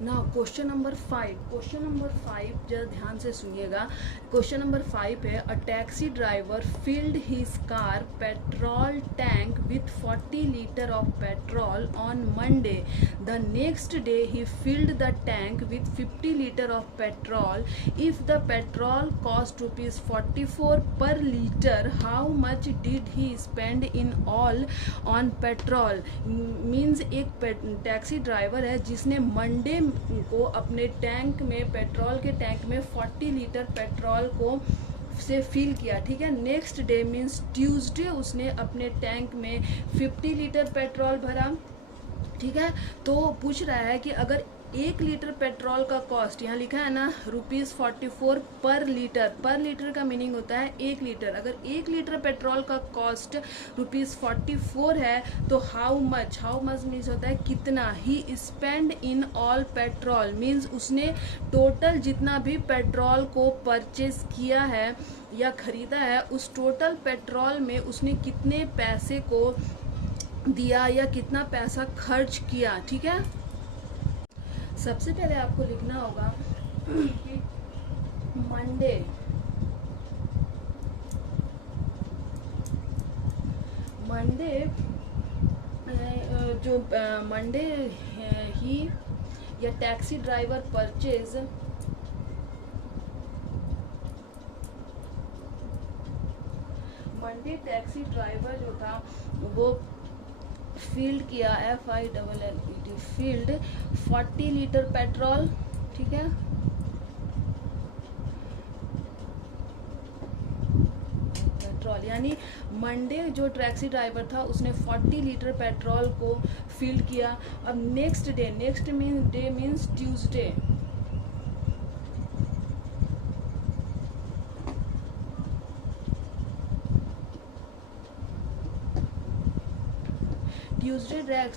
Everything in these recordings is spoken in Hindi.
ना क्वेश्चन नंबर 5 जरा ध्यान से सुनिएगा। क्वेश्चन नंबर 5 है, a taxi driver field his car petrol tank with 40 litre of petrol on Monday. The next day he filled the tank with 50 litre of petrol. If the petrol cost ₹44 पर litre, how much did he spend in all on petrol. Means एक टैक्सी ड्राइवर है जिसने मंडे को अपने टैंक में, पेट्रोल के टैंक में 40 लीटर पेट्रोल को से फिल किया, ठीक है। नेक्स्ट डे मीन्स ट्यूसडे उसने अपने टैंक में 50 लीटर पेट्रोल भरा, ठीक है। तो पूछ रहा है कि अगर 1 लीटर पेट्रोल का कॉस्ट, यहाँ लिखा है ना ₹44 पर लीटर। पर लीटर का मीनिंग होता है 1 लीटर। अगर 1 लीटर पेट्रोल का कॉस्ट ₹44 है तो हाउ मच मीन्स होता है कितना। He spend in all petrol means उसने टोटल जितना भी पेट्रोल को परचेज किया है या खरीदा है, उस टोटल पेट्रोल में उसने कितने पैसे को दिया या कितना पैसा खर्च किया, ठीक है। सबसे पहले आपको लिखना होगा कि मंडे जो मंडे ही या taxi driver purchase Monday taxi driver जो था वो फील्ड किया, FILLED फील्ड 40 लीटर पेट्रोल, ठीक है। पेट्रोल यानी मंडे जो टैक्सी ड्राइवर था उसने 40 लीटर पेट्रोल को फील्ड किया। अब next day means Tuesday,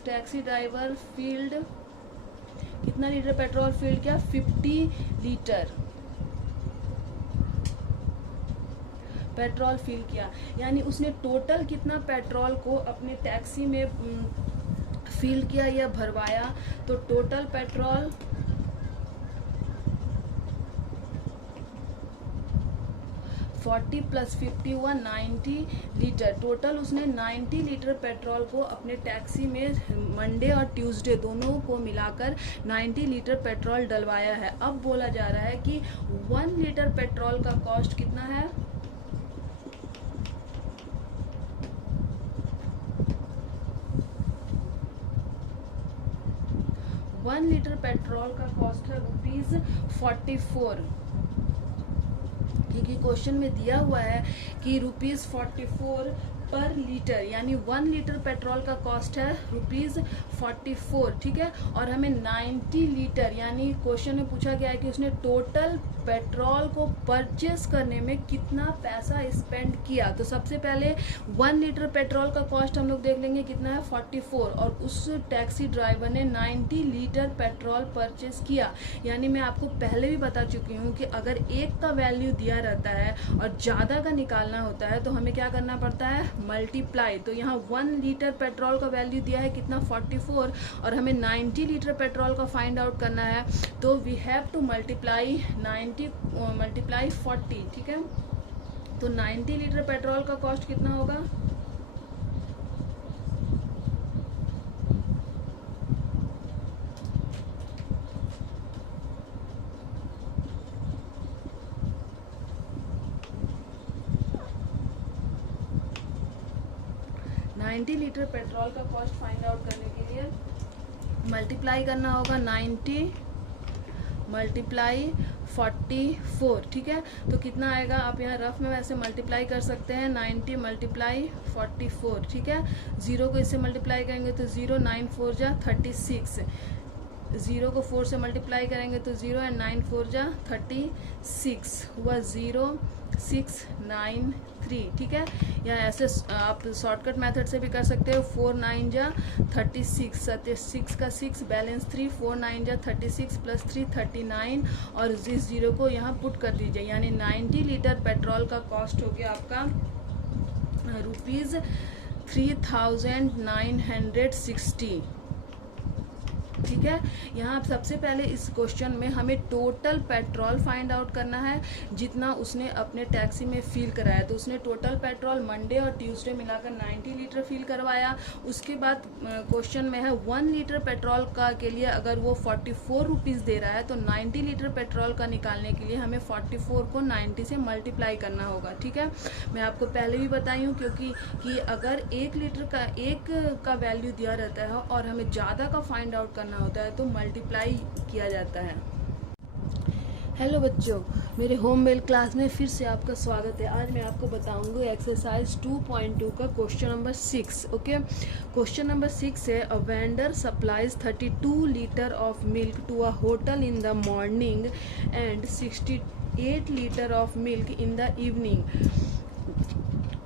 taxi driver field कितना लीटर पेट्रोल फील्ड किया, 50 लीटर पेट्रोल फील किया। यानी उसने टोटल कितना पेट्रोल को अपने टैक्सी में फील किया या भरवाया। तो टोटल पेट्रोल 40 + 51 90 लीटर। टोटल उसने 90 लीटर पेट्रोल को अपने टैक्सी में मंडे और ट्यूसडे दोनों को मिलाकर 90 लीटर पेट्रोल डलवाया है। अब बोला जा रहा है कि 1 लीटर पेट्रोल का कॉस्ट कितना है। 1 लीटर पेट्रोल का कॉस्ट है ₹44, क्योंकि क्वेश्चन में दिया हुआ है कि ₹44 पर लीटर, यानी 1 लीटर पेट्रोल का कॉस्ट है ₹44, ठीक है। और हमें 90 लीटर यानी क्वेश्चन में पूछा गया है कि उसने टोटल पेट्रोल को परचेस करने में कितना पैसा स्पेंड किया। तो सबसे पहले 1 लीटर पेट्रोल का कॉस्ट हम लोग देख लेंगे कितना है, 44, और उस टैक्सी ड्राइवर ने 90 लीटर पेट्रोल परचेस किया। यानी मैं आपको पहले भी बता चुकी हूँ कि अगर एक का वैल्यू दिया रहता है और ज़्यादा का निकालना होता है तो हमें क्या करना पड़ता है, मल्टीप्लाई। तो यहाँ 1 लीटर पेट्रोल का वैल्यू दिया है कितना, 44, और हमें 90 लीटर पेट्रोल का फाइंड आउट करना है। तो वी हैव टू मल्टीप्लाई 40, ठीक है। तो 90 लीटर पेट्रोल का कॉस्ट कितना होगा, 90 लीटर पेट्रोल का कॉस्ट फाइंड आउट करने के लिए मल्टीप्लाई करना होगा 90 × 44, ठीक है। तो कितना आएगा, आप यहाँ रफ में वैसे मल्टीप्लाई कर सकते हैं, 90 × 44, ठीक है। 0 को इससे मल्टीप्लाई करेंगे तो 0, 9 4 जा 36, 0 को 4 से मल्टीप्लाई करेंगे तो 0 और 9 4 जा 36 हुआ 0693, ठीक है। या ऐसे आप शॉर्टकट मेथड से भी कर सकते हो, 4 9 जा 36, 6 का 6 बैलेंस 3, 4 9 जा 36 + 3 39, और इस 0 को यहाँ पुट कर दीजिए। यानी 90 लीटर पेट्रोल का कॉस्ट हो गया आपका ₹3960, ठीक है। यहाँ सबसे पहले इस क्वेश्चन में हमें टोटल पेट्रोल फाइंड आउट करना है जितना उसने अपने टैक्सी में फिल कराया। तो उसने टोटल पेट्रोल मंडे और ट्यूसडे मिलाकर 90 लीटर फिल करवाया। उसके बाद क्वेश्चन में है 1 लीटर पेट्रोल का के लिए अगर वो 44 रुपीज़ दे रहा है तो 90 लीटर पेट्रोल का निकालने के लिए हमें 44 को 90 से मल्टीप्लाई करना होगा। ठीक है, मैं आपको पहले भी बताई हूँ क्योंकि अगर 1 लीटर का वैल्यू दिया रहता है और हमें ज़्यादा का फाइंड आउट करना होता है तो मल्टीप्लाई किया जाता है। हेलो बच्चों, मेरे होम मेल क्लास में फिर से आपका स्वागत है। आज मैं आपको बताऊंगी एक्सरसाइज 2.2 का question number 6। Okay, question number 6 है a vendor supplies 32 litre of milk to a hotel in the morning and 68 litre of milk in the evening.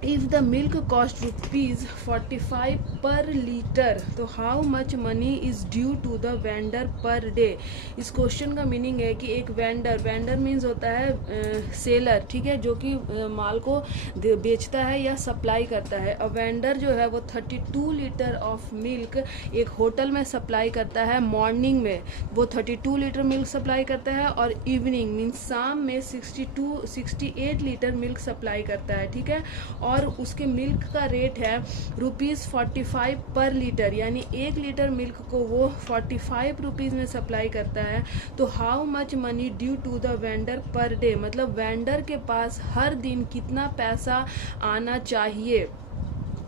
If the milk cost rupees 45 per liter, तो how much money is due to the vendor per day? इस क्वेश्चन का मीनिंग है कि एक वेंडर मीन्स होता है सेलर, ठीक है, जो कि माल को बेचता है या सप्लाई करता है। अब वेंडर जो है वो 32 लीटर ऑफ मिल्क एक होटल में सप्लाई करता है। मॉर्निंग में वो 32 लीटर मिल्क सप्लाई करता है और इवनिंग मीन्स शाम में 68 लीटर मिल्क सप्लाई करता है। ठीक है, और उसके मिल्क का रेट है ₹45 पर लीटर, यानी 1 लीटर मिल्क को वो 45 रुपीज़ में सप्लाई करता है। तो how much money due to the vendor per day, मतलब वेंडर के पास हर दिन कितना पैसा आना चाहिए।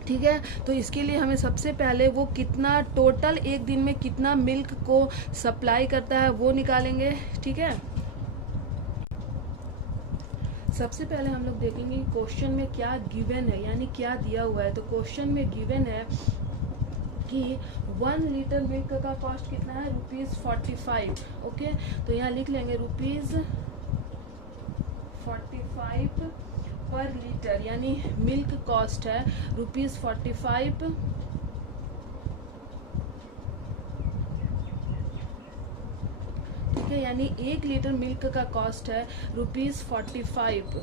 ठीक है, तो इसके लिए हमें सबसे पहले वो कितना टोटल एक दिन में कितना मिल्क को सप्लाई करता है वो निकालेंगे। ठीक है, सबसे पहले हम लोग देखेंगे क्वेश्चन में क्या गिवन है, यानी क्या दिया हुआ है। तो क्वेश्चन में गिवन है कि 1 लीटर मिल्क का कॉस्ट कितना है, ₹45। ओके, तो यहाँ लिख लेंगे ₹45 पर लीटर, यानी मिल्क कॉस्ट है ₹45। ठीक है, यानी 1 लीटर मिल्क का कॉस्ट है ₹45।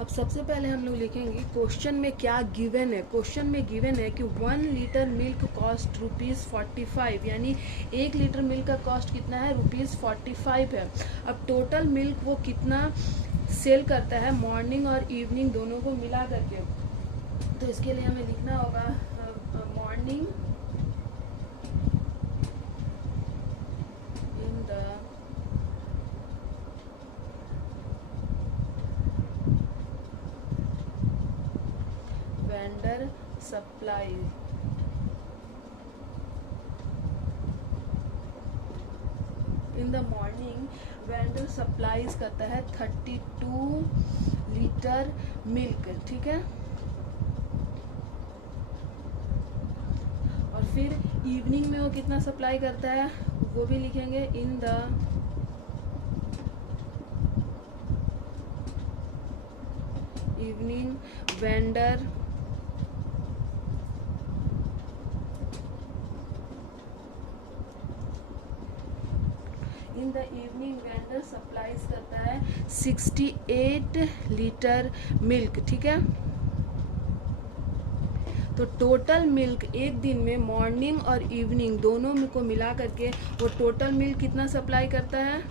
अब सबसे पहले हम लोग लिखेंगे क्वेश्चन में क्या गिवन है। क्वेश्चन में गिवन है कि 1 लीटर मिल्क कॉस्ट ₹45, यानी 1 लीटर मिल्क का कॉस्ट कितना है, ₹45 है। अब टोटल मिल्क वो कितना सेल करता है मॉर्निंग और इवनिंग दोनों को मिला करके। तो इसके लिए हमें लिखना होगा morning in the vendor supply in the morning vendor supplies करता है 32 लीटर मिल्क। ठीक है, और फिर इवनिंग में वो कितना सप्लाई करता है वो भी लिखेंगे इन the evening vendor in the evening vendor supplies करता है 68 लीटर मिल्क। ठीक है, तो टोटल मिल्क एक दिन में मॉर्निंग और इवनिंग दोनों में को मिला करके वो टोटल मिल्क कितना सप्लाई करता है,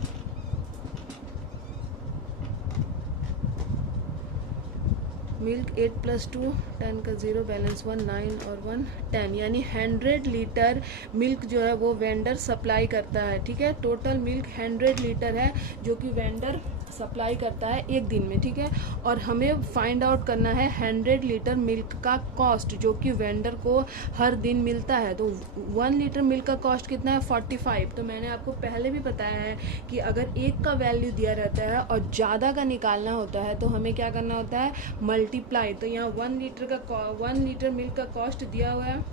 मिल्क 8 + 2 10 का 0 बैलेंस 1 9 और 1 10, यानी 100 लीटर मिल्क जो है वो वेंडर सप्लाई करता है। ठीक है, टोटल मिल्क 100 लीटर है जो कि वेंडर सप्लाई करता है एक दिन में। ठीक है, और हमें फाइंड आउट करना है 100 लीटर मिल्क का कॉस्ट जो कि वेंडर को हर दिन मिलता है। तो 1 लीटर मिल्क का कॉस्ट कितना है, 45। तो मैंने आपको पहले भी बताया है कि अगर एक का वैल्यू दिया रहता है और ज़्यादा का निकालना होता है तो हमें क्या करना होता है, मल्टीप्लाई। तो यहाँ 1 लीटर मिल्क का कॉस्ट दिया हुआ है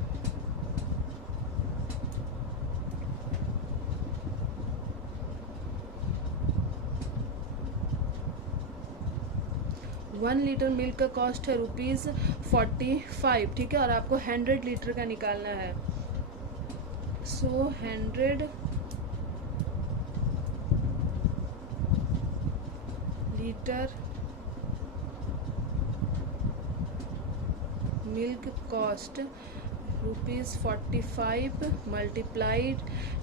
1 लीटर मिल्क का कॉस्ट है ₹45। ठीक है, और आपको 100 लीटर का निकालना है। सो 100 लीटर मिल्क कॉस्ट ₹45 मल्टीप्लाइड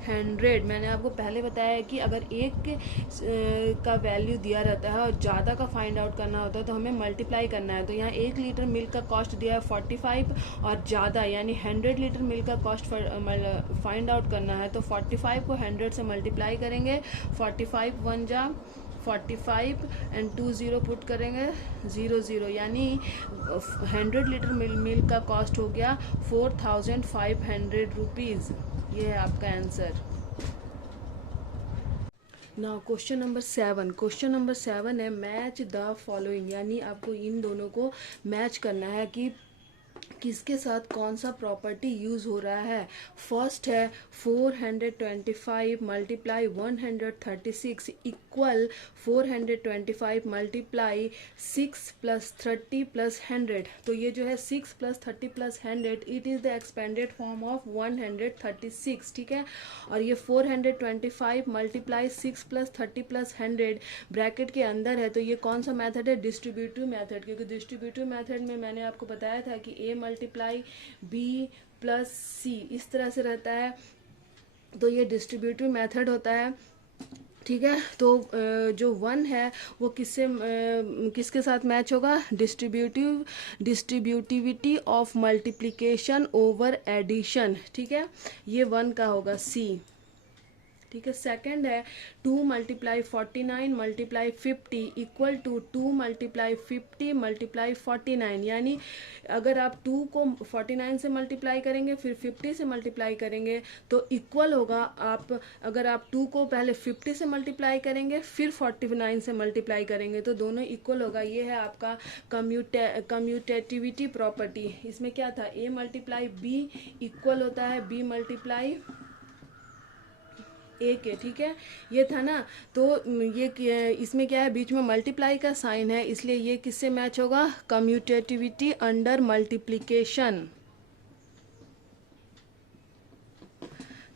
100। मैंने आपको पहले बताया है कि अगर एक का वैल्यू दिया रहता है और ज़्यादा का फाइंड आउट करना होता है तो हमें मल्टीप्लाई करना है। तो यहाँ 1 लीटर मिल्क का कॉस्ट दिया है 45 और ज़्यादा यानी 100 लीटर मिल्क का कॉस्ट फाइंड आउट करना है, तो 45 को 100 से मल्टीप्लाई करेंगे। 45 1 जा 45 एंड 2 0 पुट करेंगे 0 यानी 100 लीटर मिल्क का कॉस्ट हो गया 4500 रुपीज़। ये है आपका आंसर। ना क्वेश्चन नंबर 7 है मैच द फॉलोइंग, यानी आपको इन दोनों को मैच करना है कि किसके साथ कौन सा प्रॉपर्टी यूज़ हो रहा है। फर्स्ट है 425 multiply 136 equal 425 multiply 6 plus 30 plus 100। तो ये जो है 6 plus 30 plus 100 it is the expanded form of 136, ठीक है। और ये 425 मल्टीप्लाई 6 प्लस 30 प्लस 100 ब्रैकेट के अंदर है, तो ये कौन सा मेथड है, डिस्ट्रीब्यूटिव मेथड। क्योंकि डिस्ट्रीब्यूटिव मेथड में मैंने आपको बताया था कि ए मल्टीप्लाई बी प्लस सी इस तरह से रहता है, तो ये डिस्ट्रीब्यूटिव मेथड होता है, ठीक है। तो जो 1 है वो किसके साथ मैच होगा, distributivity of multiplication over addition, ठीक है। ये 1 का होगा सी, ठीक है। सेकंड है 2 multiply 49 multiply 50 equal to 2 multiply 50 multiply 49, यानी अगर आप 2 को 49 से मल्टीप्लाई करेंगे फिर 50 से मल्टीप्लाई करेंगे तो इक्वल होगा, आप अगर आप 2 को पहले 50 से मल्टीप्लाई करेंगे फिर 49 से मल्टीप्लाई करेंगे तो दोनों इक्वल होगा। ये है आपका कम्यूटेटिविटी प्रॉपर्टी। इसमें क्या था, ए मल्टीप्लाई बी इक्वल होता है बी मल्टीप्लाई ए के, ठीक है। ये था ना, तो ये इसमें क्या है, बीच में मल्टीप्लाई का साइन है, इसलिए ये किससे मैच होगा, कम्यूटेटिविटी अंडर मल्टीप्लिकेशन।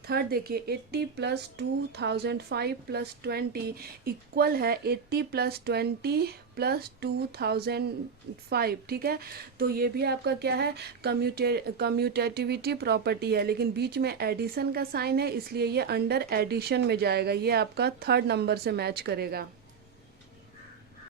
थर्ड देखिए 80 प्लस 2005 प्लस 20 इक्वल है 80 प्लस 20 प्लस 2005, ठीक है। तो ये भी आपका क्या है, कम्यूटेटिविटी प्रॉपर्टी है, लेकिन बीच में एडिशन का साइन है इसलिए ये अंडर एडिशन में जाएगा। ये आपका 3rd नंबर से मैच करेगा।